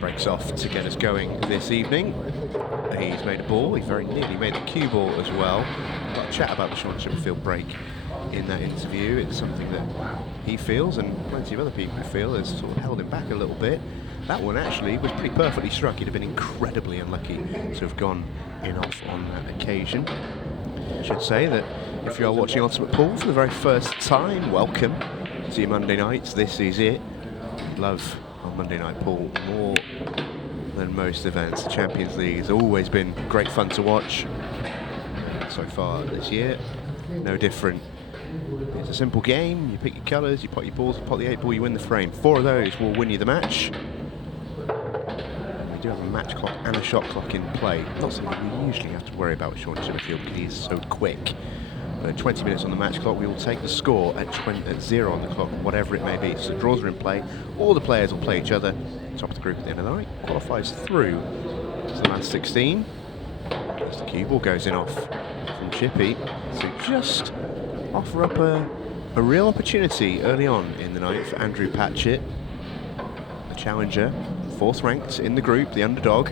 breaks off to get us going this evening. He's made a ball, he very nearly made the cue ball as well. Got a chat about the Shaun Chipperfield break in that interview. It's something that he feels, and plenty of other people feel, has sort of held him back a little bit. That one actually was pretty perfectly struck. He'd have been incredibly unlucky to have gone in off on that occasion. I should say that if you are watching Ultimate Pool for the very first time, welcome to your Monday nights. This is it. Love on Monday Night Pool more than most events. The Champions League has always been great fun to watch. So far this year, no different. It's a simple game. You pick your colours, you pot your balls, you pot the 8 ball, you win the frame. 4 of those will win you the match. We do have a match clock and a shot clock in play. Not something we usually have to worry about with Shaun Chipperfield because he's so quick. But 20 minutes on the match clock, we will take the score at 0 on the clock, whatever it may be. So the draws are in play. All the players will play each other. Top of the group at the end of the night qualifies through to the last 16. As the cue ball goes in off from Chippy to just offer up a real opportunity early on in the night for Andrew Patchett, the challenger, 4th ranked in the group, the underdog,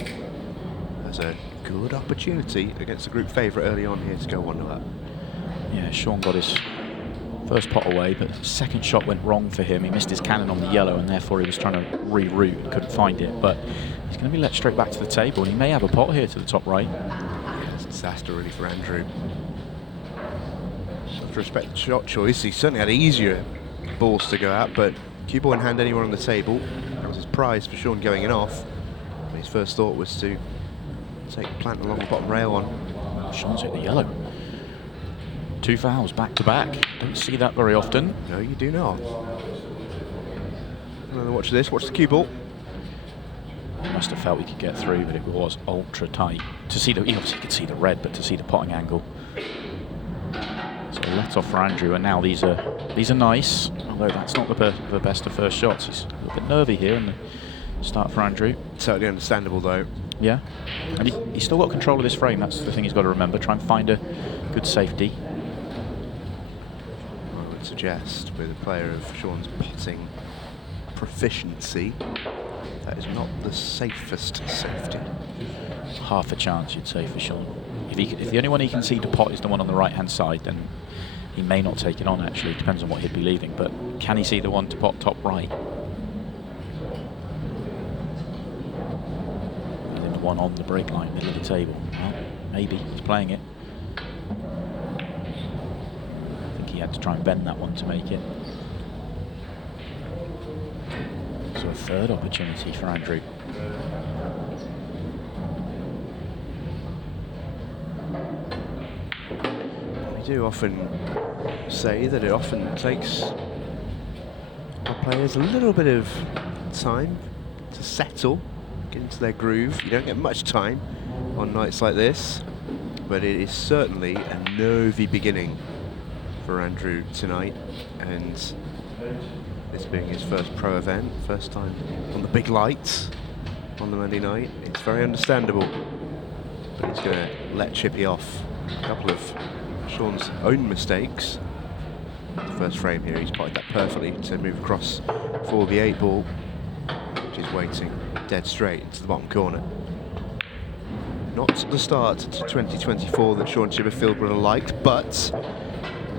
has a good opportunity against the group favourite early on here to go 1-0 up. Yeah, Shaun got his first pot away, but the second shot went wrong for him. He missed his cannon on the yellow, and therefore he was trying to reroute, couldn't find it. But he's going to be let straight back to the table, and he may have a pot here to the top right. Yeah, it's a disaster really for Andrew. With respect to shot choice, he certainly had easier balls to go at, but cue ball in hand anywhere on the table. That was his prize for Shaun going in off. But his first thought was to take the plant along the bottom rail on. Shaun's hit the yellow. 2 fouls back to back. Don't see that very often. No, you do not. Watch this, watch the cue ball. He must have felt he could get through, but it was ultra tight. To see the, he obviously could see the red, but to see the potting angle. So let off for Andrew, and now these are nice. Although that's not the best of first shots. He's a little bit nervy here in the start for Andrew. Totally understandable though. Yeah, and he's still got control of this frame. That's the thing he's got to remember. Try and find a good safety. I would suggest with a player of Shaun's potting proficiency, that is not the safest safety. Half a chance, you'd say, for Shaun. If the only one he can see to pot is the one on the right-hand side, then he may not take it on, actually. It depends on what he'd be leaving. But can he see the one to pot top right? And then the one on the break line, middle of the table. Well, maybe. He's playing it. I think he had to try and bend that one to make it. So a third opportunity for Andrew. We do often say that it often takes our players a little bit of time to settle, get into their groove. You don't get much time on nights like this, but it is certainly a nervy beginning for Andrew tonight, and this being his first pro event, first time on the big lights on the Monday night, it's very understandable. But he's going to let Chippy off. A couple of Shaun's own mistakes. The first frame here, he's potted that perfectly to move across for the 8 ball, which is waiting dead straight into the bottom corner. Not the start to 2024 that Shaun Chipperfield would have liked, but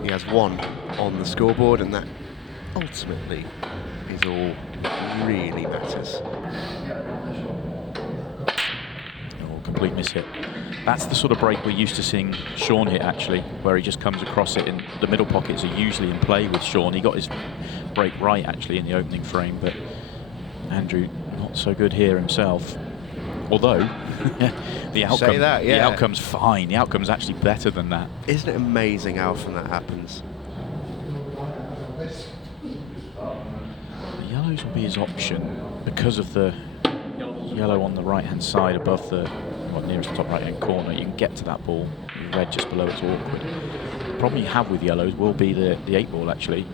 he has 1 on the scoreboard, and that ultimately is all really matters. Oh, complete mishit. That's the sort of break we're used to seeing Shaun hit, actually, where he just comes across it, and the middle pockets are usually in play with Shaun. He got his break right, actually, in the opening frame, but Andrew not so good here himself. Although the outcome, the outcome's fine. The outcome's actually better than that. Isn't it amazing how often that happens? The yellows will be his option because of the yellow on the right-hand side above the nearest top right-hand corner. You can get to that ball. The red just below it's awkward. The problem you have with yellows will be the 8 ball, actually.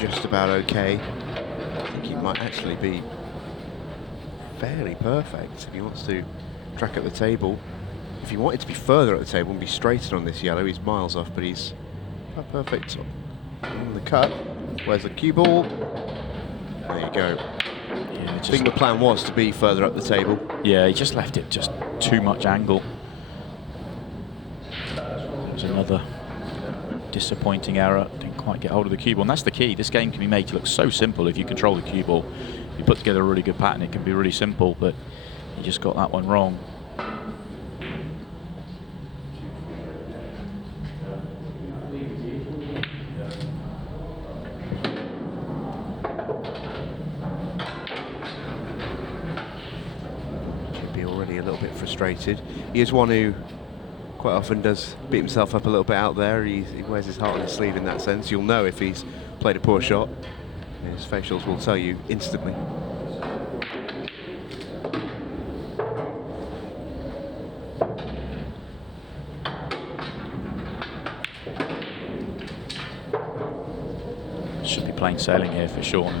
just about okay. I think he might actually be fairly perfect if he wants to track at the table. If he wanted to be further at the table and be straightened on this yellow, he's miles off, but he's about perfect on the cut. Where's the cue ball? There you go. Yeah, I think the plan was to be further up the table. Yeah, he just left it just too much angle. There's another disappointing error. Didn't quite get hold of the cue ball, and that's the key. This game can be made to look so simple if you control the cue ball. You put together a really good pattern, it can be really simple, but he just got that one wrong. Should be already a little bit frustrated. He is one who quite often does beat himself up a little bit out there. He wears his heart on his sleeve in that sense. You'll know if he's played a poor shot. His facials will tell you instantly. Should be plain sailing here for Shaun,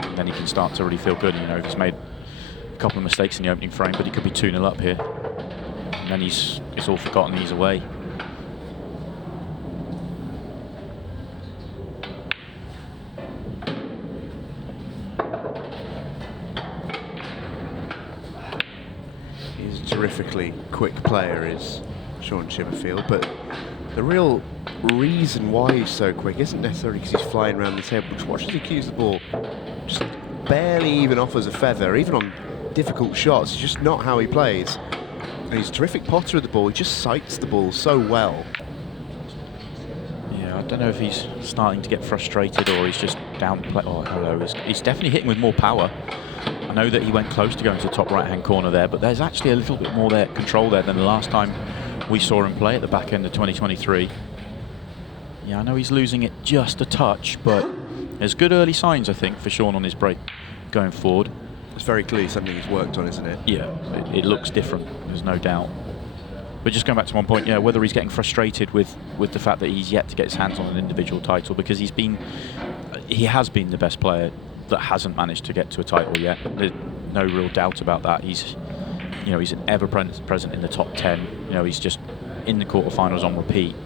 and then he can start to really feel good. You know, he's made a couple of mistakes in the opening frame, but he could be 2-0 up here, and then it's all forgotten. He's away. He's a terrifically quick player, is Shaun Chipperfield, but the real reason why he's so quick isn't necessarily because he's flying around the table. Just watch as he cues the ball. Just barely even offers a feather, even on difficult shots. It's just not how he plays. And he's a terrific potter of the ball. He just sights the ball so well. Yeah, I don't know if he's starting to get frustrated or he's just down play. Oh, hello. He's definitely hitting with more power. I know that he went close to going to the top right-hand corner there, but there's actually a little bit more control there than the last time we saw him play at the back end of 2023. Yeah, I know he's losing it just a touch, but there's good early signs, I think, for Shaun on his break going forward. It's very clearly something he's worked on, isn't it? Yeah, it looks different, there's no doubt. But just going back to one point, yeah, whether he's getting frustrated with the fact that he's yet to get his hands on an individual title, because he has been the best player that hasn't managed to get to a title yet. There's no real doubt about that. He's an ever present in the top 10. You know, he's just in the quarterfinals on repeat.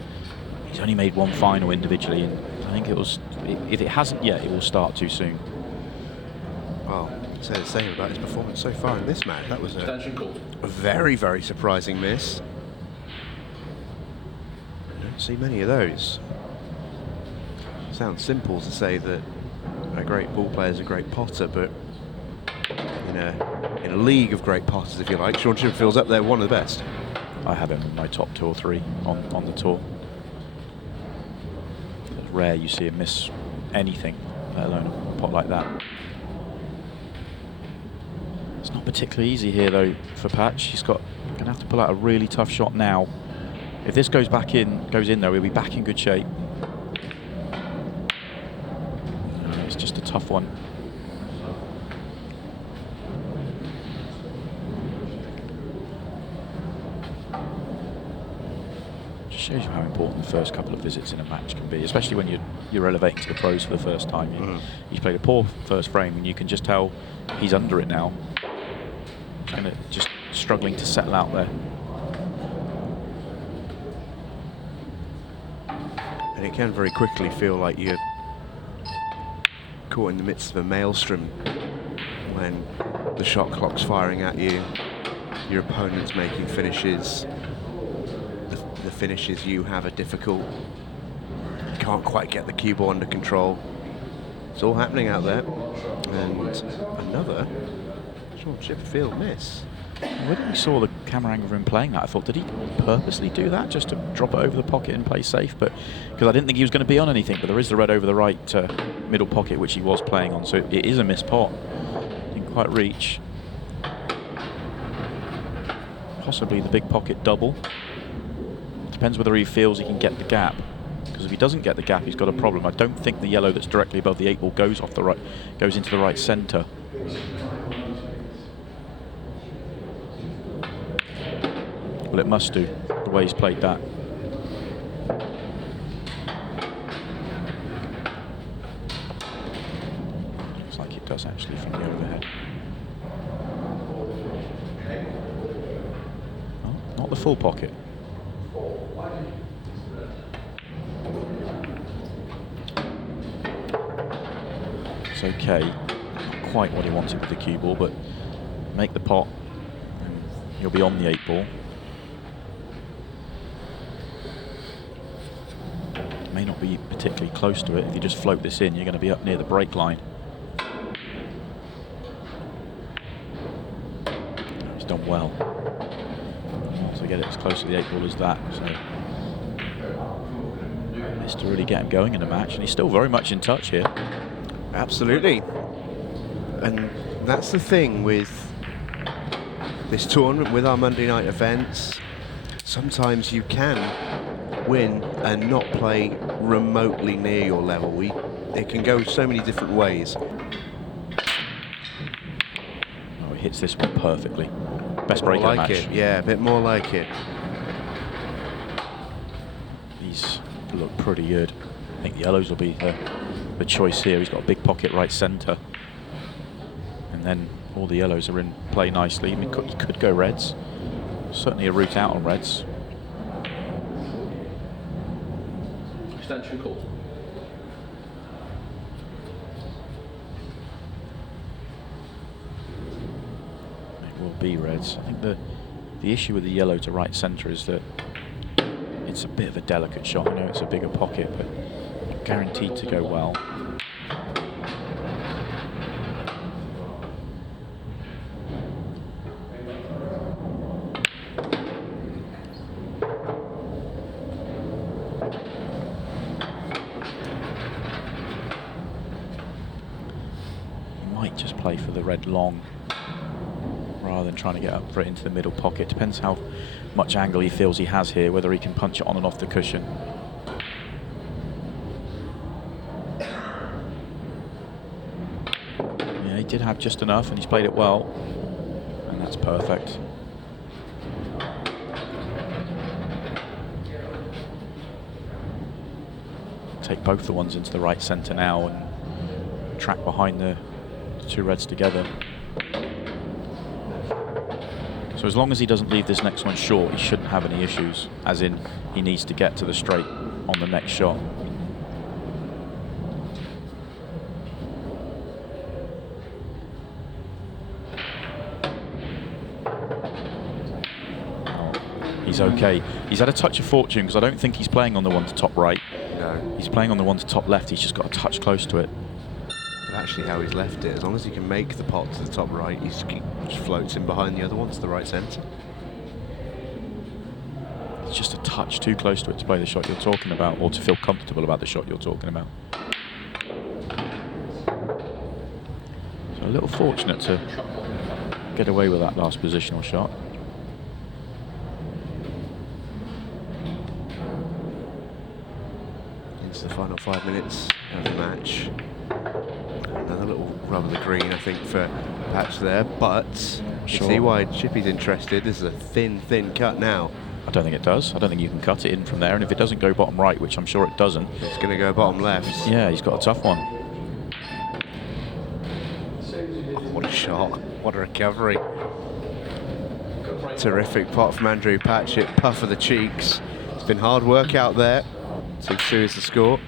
He's only made one final individually, and I think if it hasn't yet, it will start too soon. Well, say the same about his performance so far in this match. That was a very, very surprising miss. I don't see many of those. Sounds simple to say that a great ball player is a great potter, but in a league of great potters, if you like, Shaun Chipperfield's up there, one of the best. I have him in my top 2 or 3 on the tour. It's rare you see him miss anything, let alone a pot like that. It's not particularly easy here though for Patch. He's going to have to pull out a really tough shot now. If this goes in though, he'll be back in good shape. It's just a tough one. Just shows you how important the first couple of visits in a match can be, especially when you're elevating to the pros for the first time. He's played a poor first frame, and you can just tell he's under it now. Just struggling to settle out there. And it can very quickly feel like you're caught in the midst of a maelstrom when the shot clock's firing at you, your opponent's making finishes, the finishes you have are difficult, you can't quite get the cue ball under control. It's all happening out there. And another Shaun Chipperfield miss. When we saw the camera angle of him playing that, I thought, did he purposely do that just to drop it over the pocket and play safe? But because I didn't think he was going to be on anything, but there is the red over the right middle pocket, which he was playing on, so it is a missed pot. Didn't quite reach. Possibly the big pocket double. Depends whether he feels he can get the gap. Because if he doesn't get the gap, he's got a problem. I don't think the yellow that's directly above the 8 ball goes into the right centre. Well, it must do, the way he's played that. does actually from the overhead. Oh, not the full pocket. It's okay. Not quite what he wanted with the cue ball, but make the pot. You'll be on the 8 ball. May not be particularly close to it. If you just float this in, you're going to be up near the break line. He's done well. To get it as close to the 8 ball as that. So missed to really get him going in the match, and he's still very much in touch here. Absolutely. And that's the thing with this tournament, with our Monday night events. Sometimes you can win and not play remotely near your level. It can go so many different ways. Oh, he hits this one perfectly. Best break of the match. Yeah, a bit more like it. These look pretty good. I think the yellows will be the choice here. He's got a big pocket right centre. And then all the yellows are in play nicely. I mean, he could go reds. Certainly a route out on reds. Extension call. It will be reds. I think the issue with the yellow to right centre is that it's a bit of a delicate shot. I know it's a bigger pocket, but guaranteed to go well. Just play for the red long rather than trying to get up for it into the middle pocket. Depends how much angle he feels he has here, whether he can punch it on and off the cushion. Yeah, he did have just enough, and he's played it well, and that's perfect. Take both the ones into the right centre now and track behind the two reds together. So as long as he doesn't leave this next one short, he shouldn't have any issues, as in he needs to get to the straight on the next shot. Oh, he's okay. He's had a touch of fortune, because I don't think he's playing on the one to top right. No. He's playing on the one to top left. He's just got a touch close to it. Actually, how he's left it, as long as he can make the pot to the top right, he just floats in behind the other one to the right centre. It's just a touch too close to it to play the shot you're talking about, or to feel comfortable about the shot you're talking about. So a little fortunate to get away with that last positional shot. Into the final 5 minutes of the match. Another little rub of the green, I think, for Patch there, but you see why Chippy's interested. This is a thin cut now. I don't think it does. I don't think you can cut it in from there, and if it doesn't go bottom right, which I'm sure it doesn't, it's going to go bottom left. Yeah, he's got a tough one. Oh, what a shot. What a recovery. Terrific pot from Andrew Patchett. Puff of the cheeks. It's been hard work out there. 2-2 is the score.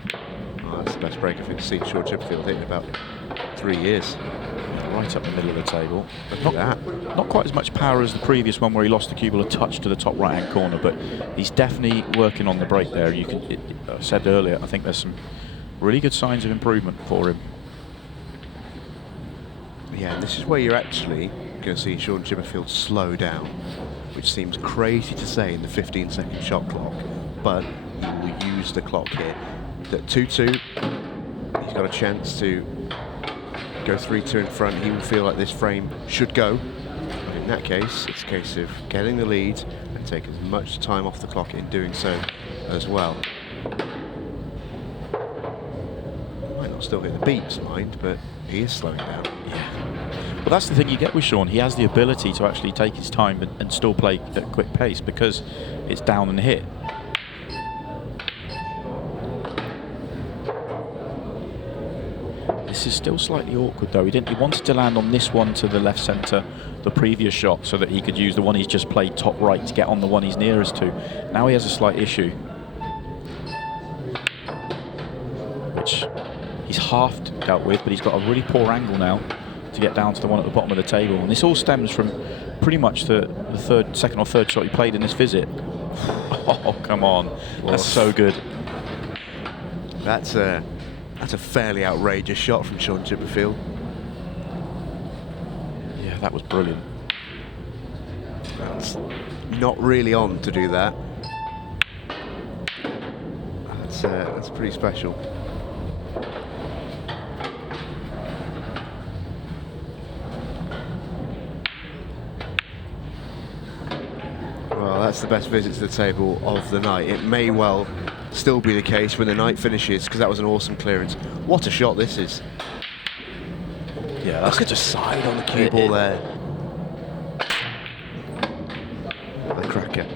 Oh, that's the best break I think I've seen Shaun Chipperfield hit in about 3 years. Right up the middle of the table. Look at that. Not quite as much power as the previous one where he lost the cue ball a touch to the top right-hand corner, but he's definitely working on the break there. You can, I said earlier, I think there's some really good signs of improvement for him. Yeah, and this is where you're actually going to see Shaun Chipperfield slow down, which seems crazy to say in the 15-second shot clock, but he will use the clock here. At 2-2, he's got a chance to go 3-2 in front. He will feel like this frame should go. But in that case, it's a case of getting the lead and taking as much time off the clock in doing so as well. Might not still hit the beats, mind, but he is slowing down. Yeah. Well, that's the thing you get with Shaun. He has the ability to actually take his time and still play at a quick pace because it's down and hit. This This is still slightly awkward though. He wanted to land on this one to the left centre, the previous shot, so that he could use the one he's just played top right to get on the one he's nearest to. Now he has a slight issue, which he's half dealt with, but he's got a really poor angle now to get down to the one at the bottom of the table. And this all stems from pretty much the second or third shot he played in this visit. Oh, come on. That's so good. That's a fairly outrageous shot from Shaun Chipperfield. Yeah, that was brilliant. That's not really on to do that. That's pretty special. Well, that's the best visit to the table of the night. It may well still be the case when the night finishes, because that was an awesome clearance. What a shot this is. Yeah, that's Look at the side on the cue ball there. The cracker.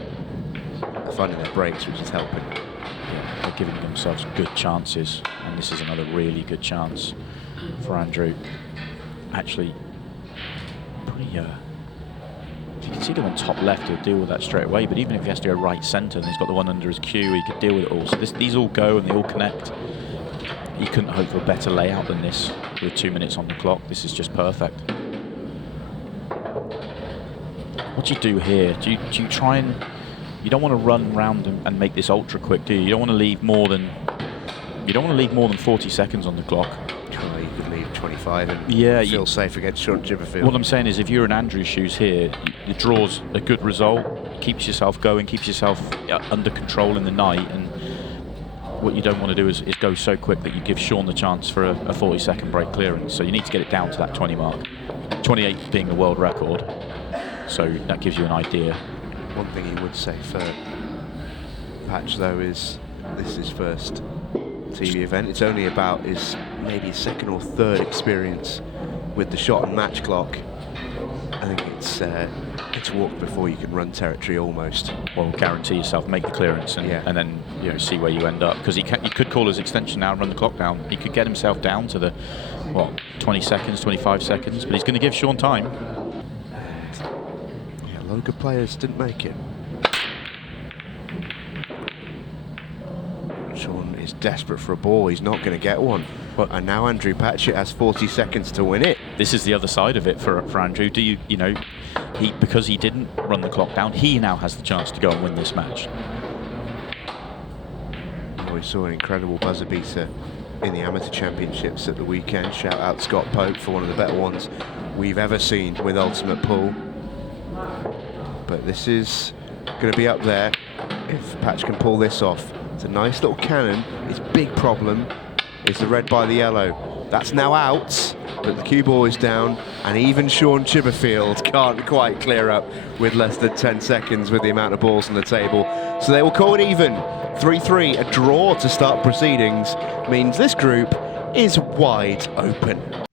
They're finding their breaks, which is helping. Yeah, they're giving themselves good chances, and this is another really good chance for Andrew. Actually, pretty. You can see the one top left, he'll deal with that straight away, but even if he has to go right centre and he's got the one under his cue, he could deal with it all. So these all go and they all connect. He couldn't hope for a better layout than this with 2 minutes on the clock. This is just perfect. What do you do here? Do you try and... You don't want to run round and make this ultra quick, do you? You don't want to leave more than... You don't want to leave more than 40 seconds on the clock. Well, you could leave 25 and feel safe against Shaun Chipperfield. What I'm saying is, if you're in Andrew's shoes here, the draw's a good result, keeps yourself going, keeps yourself under control in the night, and what you don't want to do is go so quick that you give Shaun the chance for a 40-second break clearance. So you need to get it down to that 20 mark. 28 being the world record, so that gives you an idea. One thing he would say for Patch, though, is this is first TV event. It's only about his maybe second or third experience with the shot and match clock. I think it's walk before you can run territory almost. Well, guarantee yourself, make the clearance, and then see where you end up. Because he could call his extension now and run the clock down. He could get himself down to the 20 seconds, 25 seconds, but he's going to give Shaun time. Yeah, a lot of good players didn't make it. Shaun is desperate for a ball. He's not going to get one. And now Andrew Patchett has 40 seconds to win it. This is the other side of it for Andrew. Because he didn't run the clock down, he now has the chance to go and win this match. We saw an incredible buzzer beater in the amateur championships at the weekend. Shout out Scott Pope for one of the better ones we've ever seen with Ultimate Pool. But this is going to be up there if Patch can pull this off. It's a nice little cannon. His big problem is the red by the yellow. That's now out, but the cue ball is down, and even Shaun Chipperfield can't quite clear up with less than 10 seconds with the amount of balls on the table. So they will call it even. 3-3, a draw to start proceedings means this group is wide open.